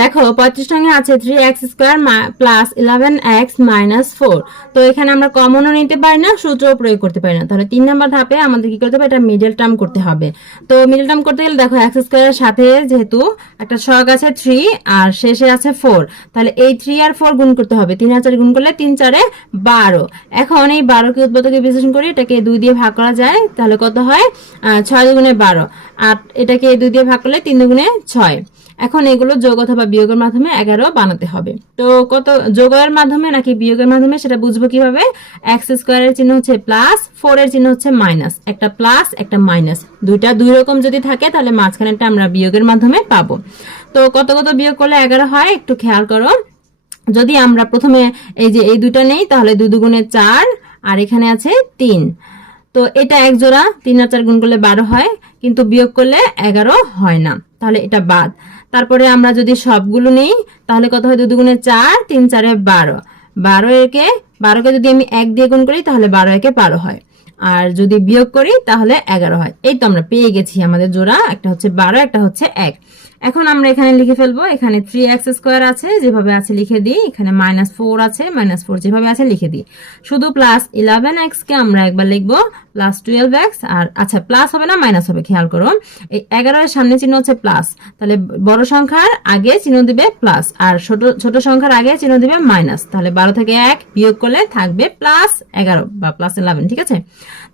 দেখো, পঁয়ত্রিশ সঙ্গে আছে three x square plus eleven x minus four তো এখানে আমরা কমনও নিতে পারি না সূত্র প্রয়োগ করতে পারি না। তাহলে তিন নম্বর ধাপে আমাদের কি করতে হবে? এটা মিডল টার্ম করতে হবে। তো মিডল টার্ম করতে গেলে দেখো এক্স স্কোয়ারের সাথে যেহেতু একটা শখ আছে থ্রি আর শেষে আছে ফোর তাহলে এই থ্রি আর ফোর গুণ করতে হবে। তিন আর গুণ করলে তিন চারে বারো। এখন এই বারোকে উদ্বোধকে বিশ্লেষণ করি, এটাকে দুই দিয়ে ভাগ করা যায়, তাহলে কত হয়? ছয় দুগুণে বারো। আর এটাকে দুই দিয়ে ভাগ করলে তিন দুগুণে ছয়। এখন এগুলো যোগ অথবা বিয়োগের মাধ্যমে এগারো বানাতে হবে। তো কত যোগের মাধ্যমে নাকি বিয়োগের মাধ্যমে সেটা বুঝব কীভাবে? এক্স স্কোয়ারের চিহ্ন হচ্ছে প্লাস ফোর এর চিহ্ন হচ্ছে মাইনাস। একটা প্লাস, একটা মাইনাস। দুইটা দুই রকম যদি থাকে তাহলে মাঝখানেটা আমরা বিয়োগের মাধ্যমে পাবো। তো কত কত বিয়োগ করলে এগারো হয়? একটু খেয়াল করো। যদি আমরা প্রথমে এই যে এই দুটা নেই, তাহলে দুই দুগুণে চার, আর এখানে আছে তিন। তো এটা এক জোড়া, তিন আর চার গুণ করলে বারো হয়, কিন্তু বিয়োগ করলে এগারো হয় না। তাহলে এটা বাদ। তারপরে আমরা যদি সবগুলো নিই, তাহলে কত হয়? দুগুণে চার, তিন চারে বারো। বারো একে, বারোকে যদি আমি এক দিয়ে গুণ করি, তাহলে বারো একে বারো হয়। আর যদি বিয়োগ করি, তাহলে এগারো হয়। এই তো আমরা পেয়ে গেছি আমাদের জোড়া। একটা হচ্ছে বারো, একটা হচ্ছে এক। এখন আমরা এখানে লিখে ফেলব, এখানে থ্রি এক্স স্কোয়ার আছে, যেভাবে আছে লিখে দিই, এখানে মাইনাস ফোর আছে মাইনাস ফোর যেভাবে আছে লিখে দিই। শুধু প্লাস ইলেভেন এক্স কে আমরা একবার লিখব প্লাস টুয়েলভ এক্স আর আচ্ছা প্লাস হবে না মাইনাস হবে, খেয়াল করো এই এগারোর সামনে চিহ্ন হচ্ছে প্লাস তাহলে বড় সংখ্যার আগে চিহ্ন দিবে প্লাস আর ছোট ছোট সংখ্যার আগে চিহ্ন দিবে মাইনাস তাহলে বারো থেকে এক বিয়োগ করলে থাকবে প্লাস এগারো বা প্লাস ইলেভেন ঠিক আছে?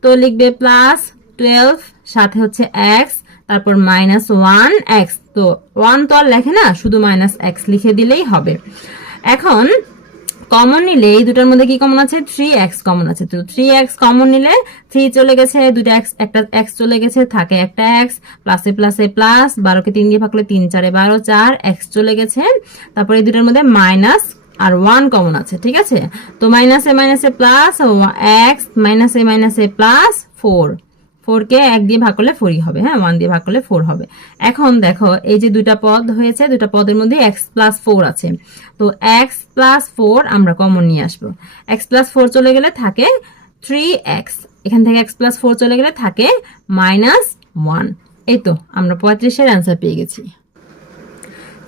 তো লিখবে প্লাস টুয়েলভ সাথে হচ্ছে এক্স তারপর মাইনাস ওয়ান এক্স তো ওয়ান তো আর লেখে না, শুধু মাইনাস এক্স লিখে দিলেই হবে। এখন কমন নিলে এই দুটার মধ্যে কি কমন আছে? থ্রি এক্স কমন আছে। তো থ্রি এক্স কমন নিলে থ্রি চলে গেছে দুটা এক্স একটা এক্স চলে গেছে, থাকে একটা এক্স প্লাসে প্লাসে প্লাস বারোকে তিন দিয়ে ভাগলে তিন, চারে বারো, চার এক্স চলে গেছে। তারপরে এই দুটার মধ্যে মাইনাস আর ওয়ান কমন আছে, ঠিক আছে? তো মাইনাসে মাইনাসে প্লাস এক্স মাইনাসে মাইনাসে প্লাস ফোর ফোর কে এক দিয়ে ভাগ করলে ফোরই হবে হ্যাঁ? ওয়ান দিয়ে ভাগ করলে ফোর হবে। এখন দেখো, এই যে দুটা পদ হয়েছে দুটা পদের মধ্যে এক্স প্লাস ফোর আছে। তো এক্স প্লাস ফোর আমরা কমন নিয়ে আসব। এক্স প্লাস ফোর চলে গেলে থাকে থ্রি এক্স এখান থেকে এক্স প্লাস ফোর চলে গেলে থাকে মাইনাস ওয়ান এই তো, আমরা পঁয়ত্রিশের অ্যান্সার পেয়ে গেছি।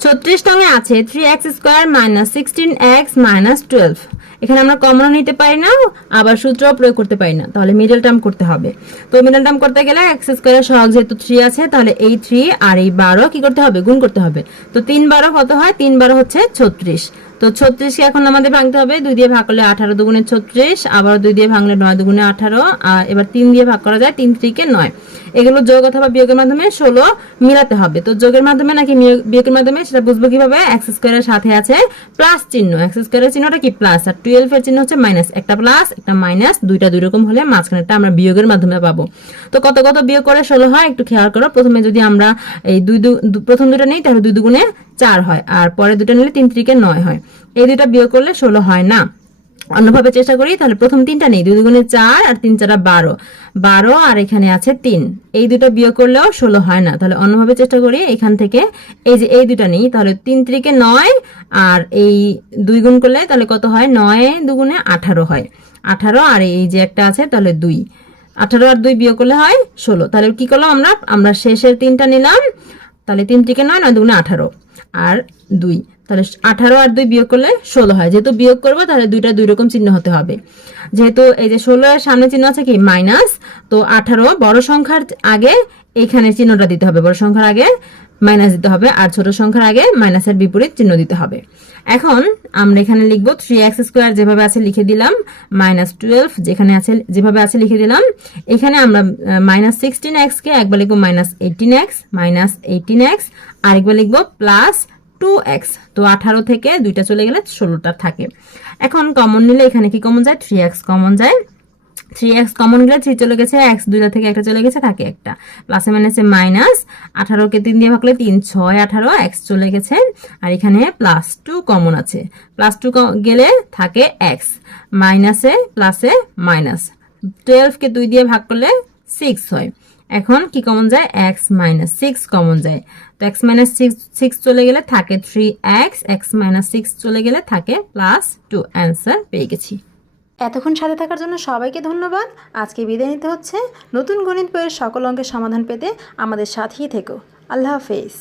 ছত্রিশ টঙে আছে three x square minus sixteen x minus twelve এখানে আমরা কমন নিতে পারি না, আবার সূত্র প্রয়োগ করতে পারি না। তাহলে মিডল টার্ম করতে হবে। তো মিডল টার্ম করতে গেলে এক্স স্কোয়ারের সহগ যেহেতু থ্রি আছে, তাহলে এই থ্রি আর এই বারো কি করতে হবে? গুণ করতে হবে। তো তিন বারো কত হয়? তিন বারো হচ্ছে ছত্রিশ। তো ছত্রিশকে এখন আমাদের ভাঙতে হবে। দুই দিয়ে ভাগ করলে আঠারো দুগুণে ছত্রিশ, আবার দুই দিয়ে ভাঙলে নয় দুগুণে আঠারো, আর এবার তিন দিয়ে ভাগ করা যায় তিন ত্রিকে নয়। এগুলো যোগ অথবা বিয়োগের মাধ্যমে ষোলো মিলাতে হবে। তো যোগের মাধ্যমে নাকি বিয়োগের মাধ্যমে সেটা বুঝব কীভাবে? এক্স স্কোয়ারের সাথে আছে প্লাস চিহ্ন। এক্স স্কোয়ারের চিহ্নটা কি প্লাস আর টুয়েলভ এর চিহ্ন হচ্ছে মাইনাস একটা প্লাস একটা মাইনাস দুইটা দুই রকম হলে মাঝখানেটা আমরা বিয়োগের মাধ্যমে পাবো। তো কত কত বিয়োগ করে ষোলো হয়? একটু খেয়াল করো। প্রথমে যদি আমরা এই দুই প্রথম দুটো নিই, তাহলে দুই দুগুণে চার হয়। আর পরে দুটো নিলে তিন ত্রিকে নয় হয়। এই দুইটা বিয়োগ করলে ষোলো হয় না। অন্যভাবে চেষ্টা করি, তাহলে প্রথম তিনটা নেই, দুই দুগুণে চার আর তিন চারা বারো। বারো আর এখানে আছে তিন। এই দুটো বিয়োগ করলেও ষোলো হয় না। তাহলে অন্যভাবে চেষ্টা করি এখান থেকে, এই যে এই দুটা নেই, তাহলে তিন ত্রিকে নয় আর এই দুই গুণ করলে তাহলে কত হয়? নয় দুগুণে আঠারো হয়। আঠারো আর এই যে একটা আছে, তাহলে দুই। আঠারো আর দুই বিয়োগ করলে হয় ষোলো। তাহলে কি করলাম আমরা? আমরা শেষের তিনটা নিলাম, তাহলে তিন থেকে নয় নয় দুগুণে আঠারো। আর দুই। তাহলে আঠারো আর দুই বিয়োগ করলে ষোলো হয়। যেহেতু বিয়োগ করব, তাহলে দুইটা দুই রকম চিহ্ন হতে হবে। যেহেতু এই যে ষোলো এর সামনে চিহ্ন আছে কি? মাইনাস। তো আঠারো, বড় সংখ্যার আগে এখানে চিহ্নটা দিতে হবে। বড় সংখ্যার আগে মাইনাস দিতে হবে আর ছোট সংখ্যার আগে মাইনাসের বিপরীত চিহ্ন দিতে হবে। এখন আমরা এখানে লিখব থ্রি এক্স স্কোয়ার যেভাবে আছে লিখে দিলাম মাইনাস টুয়েলভ যেখানে আছে, যেভাবে আছে লিখে দিলাম। এখানে আমরা মাইনাস সিক্সটিন এক্স কে একবার লিখব minus eighteen x minus eighteen x আরেকবার লিখব প্লাস টু এক্স তো আঠারো থেকে দুইটা চলে গেলে ষোলোটা থাকে। এখন কমন নিলে এখানে কি কমন যায়? থ্রি এক্স কমন যায়। থ্রি এক্স কমন গেলে থ্রি চলে গেছে এক্স দুইটা থেকে একটা চলে গেছে, থাকে একটা। প্লাসে মাইনাসে মাইনাস আঠারোকে তিন দিয়ে ভাগলে তিন, ছয়, আঠারো এক্স চলে গেছে। আর এখানে প্লাস টু কমন আছে। প্লাস টু গেলে থাকে এক্স মাইনাসে প্লাসে মাইনাস টুয়েলভকে দুই দিয়ে ভাগ করলে সিক্স হয়। এখন কি কমন যায়? এক্স মাইনাস সিক্স কমন যায়। তো এক্স মাইনাস সিক্স সিক্স চলে গেলে থাকে three x x minus six চলে গেলে থাকে প্লাস টু অ্যান্সার পেয়ে গেছি। এতক্ষণ সাথে থাকার জন্য সবাইকে ধন্যবাদ। আজকে বিদায় নিতে হচ্ছে। নতুন গণিত বইয়ের সকল অঙ্কের সমাধান পেতে আমাদের সাথেই থেকো। আল্লাহ হাফেজ।